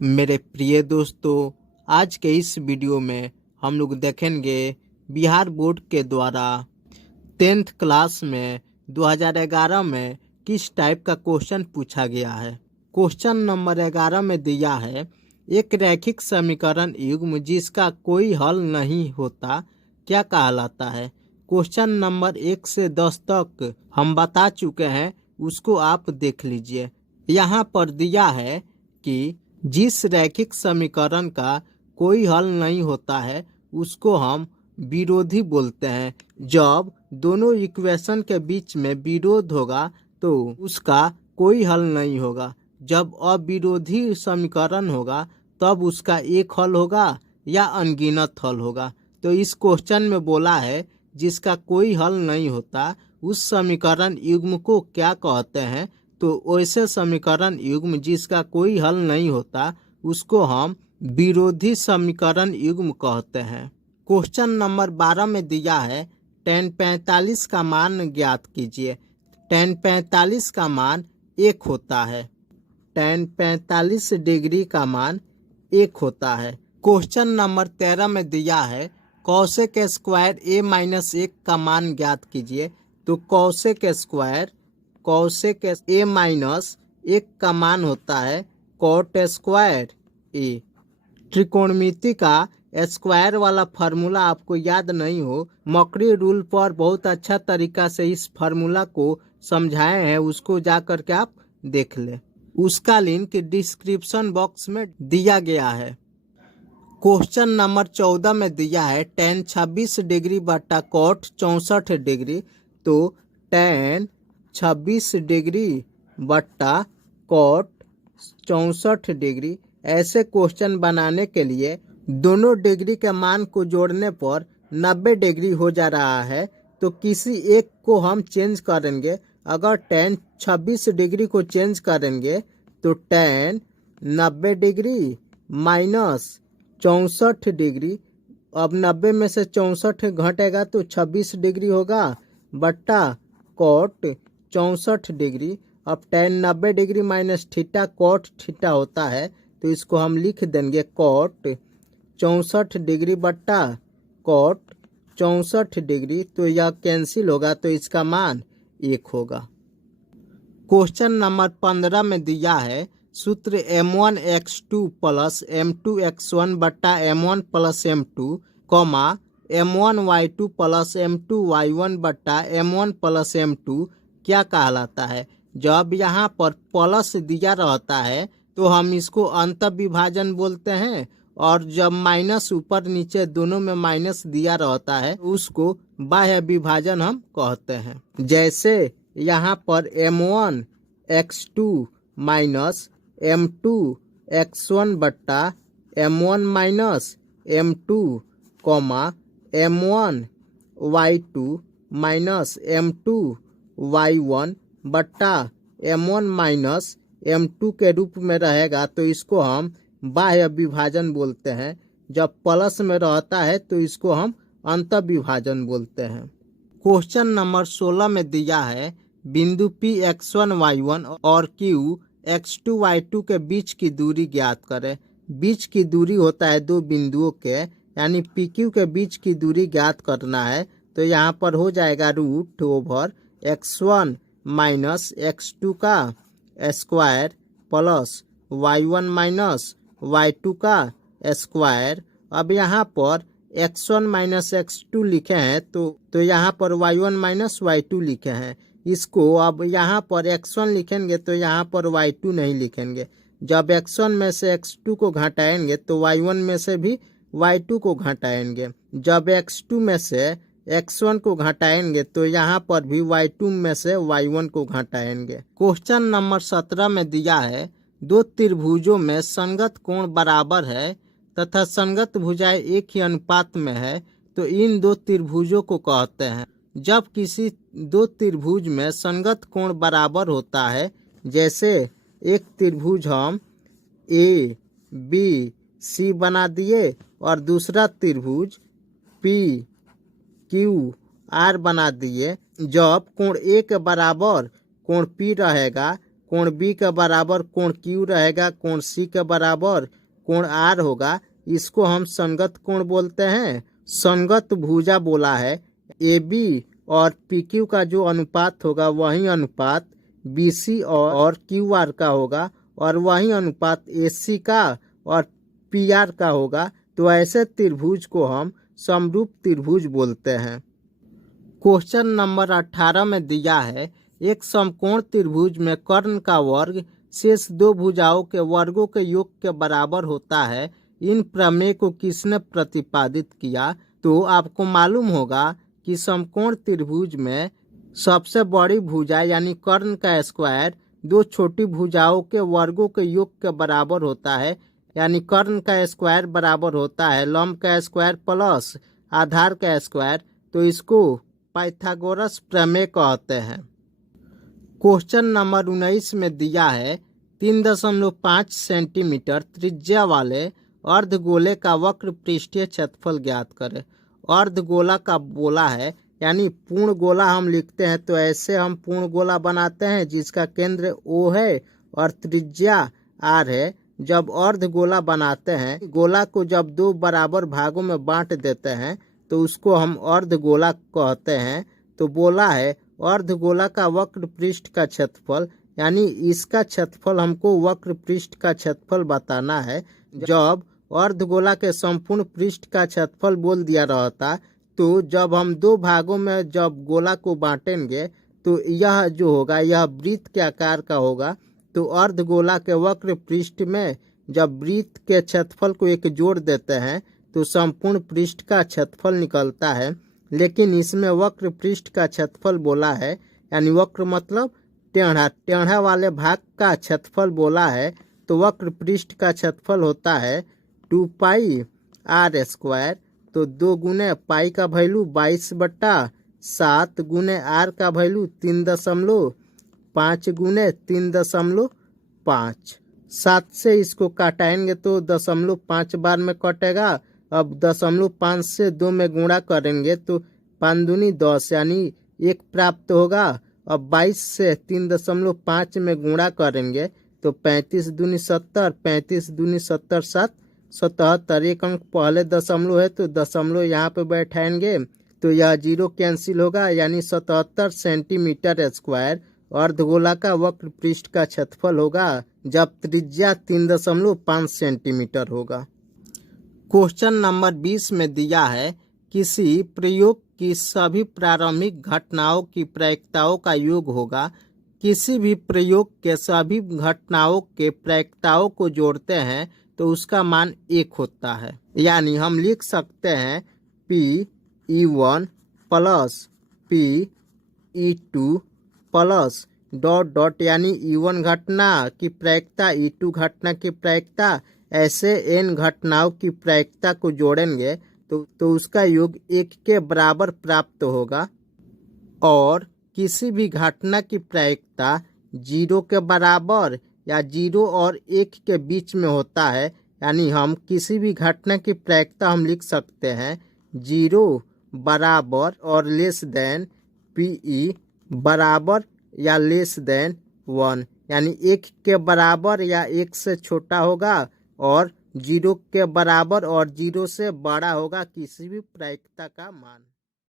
मेरे प्रिय दोस्तों, आज के इस वीडियो में हम लोग देखेंगे बिहार बोर्ड के द्वारा 10th क्लास में 2011 में किस टाइप का क्वेश्चन पूछा गया है। क्वेश्चन नंबर 11 में दिया है, एक रैखिक समीकरण युग्म जिसका कोई हल नहीं होता क्या कहलाता है। क्वेश्चन नंबर 1 से 10 तक हम बता चुके हैं, उसको आप देख लीजिए। यहाँ पर दिया है कि जिस रैखिक समीकरण का कोई हल नहीं होता है उसको हम विरोधी बोलते हैं। जब दोनों इक्वेशन के बीच में विरोध होगा तो उसका कोई हल नहीं होगा। जब अविरोधी समीकरण होगा तब उसका एक हल होगा या अनगिनत हल होगा। तो इस क्वेश्चन में बोला है जिसका कोई हल नहीं होता उस समीकरण युग्म को क्या कहते हैं। तो वैसे समीकरण युग्म जिसका कोई हल नहीं होता उसको हम विरोधी समीकरण युग्म कहते हैं। क्वेश्चन नंबर 12 में दिया है tan 45 का मान ज्ञात कीजिए। tan 45 का मान 1 होता है। tan 45 डिग्री का मान 1 होता है। क्वेश्चन नंबर 13 में दिया है कॉसेक स्क्वायर a-1 का मान ज्ञात कीजिए। तो कॉसेक a-1 का मान होता है कॉट स्क्वायर ए। त्रिकोणमिति का स्क्वायर वाला फार्मूला आपको याद नहीं हो, मकरी रूल पर बहुत अच्छा तरीका से इस फार्मूला को समझाए हैं, उसको जा करके आप देख ले। उसका लिंक डिस्क्रिप्शन बॉक्स में दिया गया है। क्वेश्चन नंबर 14 में दिया है tan 26 डिग्री बटा कॉट 64 डिग्री। तो tan 26 डिग्री बटा कॉट 64 डिग्री, ऐसे क्वेश्चन बनाने के लिए दोनों डिग्री के मान को जोड़ने पर 90 डिग्री हो जा रहा है। तो किसी एक को हम चेंज करेंगे। अगर tan 26 डिग्री को चेंज करेंगे तो tan 90 डिग्री माइनस 64 डिग्री, अब 90 में से 64 घटेगा तो 26 डिग्री होगा बट्टा कॉट 64 डिग्री। अब tan 90 degree minus theta cot theta होता है, तो इसको हम लिख देंगे कॉट 64 डिग्री बट्टा कॉट 64 डिग्री। तो यह कैंसिल होगा तो इसका मान 1 होगा। क्वेश्चन नंबर 15 में दिया है सूत्र m1x2 प्लस m2x1 बट्टा m1 plus m2 comma m1y2 plus m2y1 बट्टा m1 प्लस m2 क्या कहलाता है। जब यहाँ पर प्लस दिया रहता है तो हम इसको अंत विभाजन बोलते हैं, और जब माइनस ऊपर नीचे दोनों में माइनस दिया रहता है उसको बाह्य विभाजन हम कहते हैं। जैसे यहाँ पर m1x2 माइनस m2x1 बट्टा m1 minus m2 comma m1y2 minus m2y1 बट्टा m1 माइनस m2 के रूप में रहेगा। तो इसको हम बाह्य विभाजन बोलते हैं। जब प्लस में रहता है तो इसको हम अंत विभाजन बोलते हैं। क्वेश्चन नंबर 16 में दिया है बिंदु P x1 y1 और Q x2 y2 के बीच की दूरी ज्ञात करें। बीच की दूरी होता है दो बिंदुओं के, यानी PQ के बीच की दूरी ज्ञात करना है। तो यहाँ पर हो जाएगा root over x1 minus x2 का square plus y1 minus y2 का स्क्वायर। अब यहाँ पर x1 माइनस x2 लिखे हैं तो यहाँ पर y1 माइनस y2 लिखे हैं। इसको अब यहाँ पर x1 लिखेंगे तो यहाँ पर y2 नहीं लिखेंगे। जब x1 में से x2 को घटाएंगे तो y1 में से भी y2 को घटाएंगे। जब x2 में से x1 को घटाएंगे तो यहाँ पर भी y2 में से y1 को घटाएंगे। क्वेश्चन नंबर 17 में दिया है दो त्रिभुजों में संगत कोण बराबर है तथा संगत भुजाएं एक ही अनुपात में है, तो इन दो त्रिभुजों को कहते हैं। जब किसी दो त्रिभुज में संगत कोण बराबर होता है, जैसे एक त्रिभुज हम ABC बना दिए और दूसरा त्रिभुज PQR बना दिए, जब कोण A के बराबर कोण P रहेगा कोण बी के बराबर कोण क्यू रहेगा, कोण सी के बराबर कोण आर होगा। इसको हम संगत कोण बोलते हैं। संगत भुजा बोला है। ए बी और पी क्यू का जो अनुपात होगा वही अनुपात बी सी और क्यू आर का होगा, और वही अनुपात ए सी का और पी आर का होगा। तो ऐसे त्रिभुज को हम समरूप त्रिभुज बोलते हैं। क्वेश्चन नंबर 18 में दिया है, एक समकोण त्रिभुज में कर्ण का वर्ग शेष दो भुजाओं के वर्गों के योग के बराबर होता है। इन प्रमेय को किसने प्रतिपादित किया? तो आपको मालूम होगा कि समकोण त्रिभुज में सबसे बड़ी भुजा यानी कर्ण का स्क्वायर दो छोटी भुजाओं के वर्गों के योग के बराबर होता है। यानी कर्ण का स्क्वायर बराबर होता है लंब का स्क्वायर प्लस आधार का स्क्वायर। तो इसको पाइथागोरस प्रमेय कहते हैं। क्वेश्चन नंबर 19 में दिया है, 3.5 सेंटीमीटर त्रिज्या वाले अर्धगोले का वक्र पृष्ठीय क्षेत्रफल ज्ञात करें। अर्धगोला का बोला है, यानी पूर्ण गोला हम लिखते हैं तो ऐसे हम पूर्ण गोला बनाते हैं जिसका केंद्र O है और त्रिज्या R है। जब अर्धगोला बनाते हैं, गोला को जब दो बराबर भागों में बांट देते हैं तो उसको हम अर्धगोला कहते हैं। तो बोला है अर्धगोला का वक्र पृष्ठ का क्षेत्रफल, यानी इसका क्षेत्रफल हमको वक्र पृष्ठ का क्षेत्रफल बताना है। जब अर्धगोला के संपूर्ण पृष्ठ का क्षेत्रफल बोल दिया रहता, तो जब हम दो भागों में जब गोला को बांटेंगे तो यह जो होगा यह वृत्त के आकार का होगा। तो अर्धगोला के वक्र पृष्ठ में जब वृत्त के क्षेत्रफल को एक जोड़ देते हैं तो संपूर्ण पृष्ठ का क्षेत्रफल निकलता है। लेकिन इसमें वक्र पृष्ठ का क्षेत्रफल बोला है, यानी वक्र मतलब टेढ़ा, टेढ़ा वाले भाग का क्षेत्रफल बोला है। तो वक्र पृष्ठ का क्षेत्रफल होता है 2 पाई आर स्क्वायर। तो 2 गुने पाई का वैल्यू 22/7 गुने आर का वैल्यू 3.5 गुने 3.5। 7 से इसको काटाएंगे तो 0.5 बार में कटेगा। अब 0.5 से 2 में गुणा करेंगे तो 5 दूनी 10 यानी 1 प्राप्त होगा। अब 22 से 3.5 में गुणा करेंगे तो 35 दूनी 70, 35 दूनी 70 7 77। एक अंक पहले दशमलव है तो दशमलव यहाँ पे बैठाएंगे तो यह 0 कैंसिल होगा, यानी 77 सेंटीमीटर स्क्वायर अर्धगोला का वक्र पृष्ठ का क्षेत्रफल होगा जब त्रिज्या 3.5 सेंटीमीटर होगा। क्वेश्चन नंबर 20 में दिया है, किसी प्रयोग की सभी प्रारंभिक घटनाओं की प्रायिकताओं का योग होगा। किसी भी प्रयोग के सभी घटनाओं के प्रायिकताओं को जोड़ते हैं तो उसका मान 1 होता है। यानी हम लिख सकते हैं P(E1) plus P(E2) plus dot dot, यानी E1 घटना की प्रायिकता E2 घटना की प्रायिकता, ऐसे n घटनाओं की प्रायिकता को जोड़ेंगे तो उसका योग 1 के बराबर प्राप्त होगा। और किसी भी घटना की प्रायिकता 0 के बराबर या 0 और 1 के बीच में होता है। यानी हम किसी भी घटना की प्रायिकता हम लिख सकते हैं 0 बराबर और लेस देन PE बराबर या लेस देन 1, यानी 1 के बराबर या 1 से छोटा होगा और 0 के बराबर और 0 से बड़ा होगा किसी भी प्रायिकता का मान।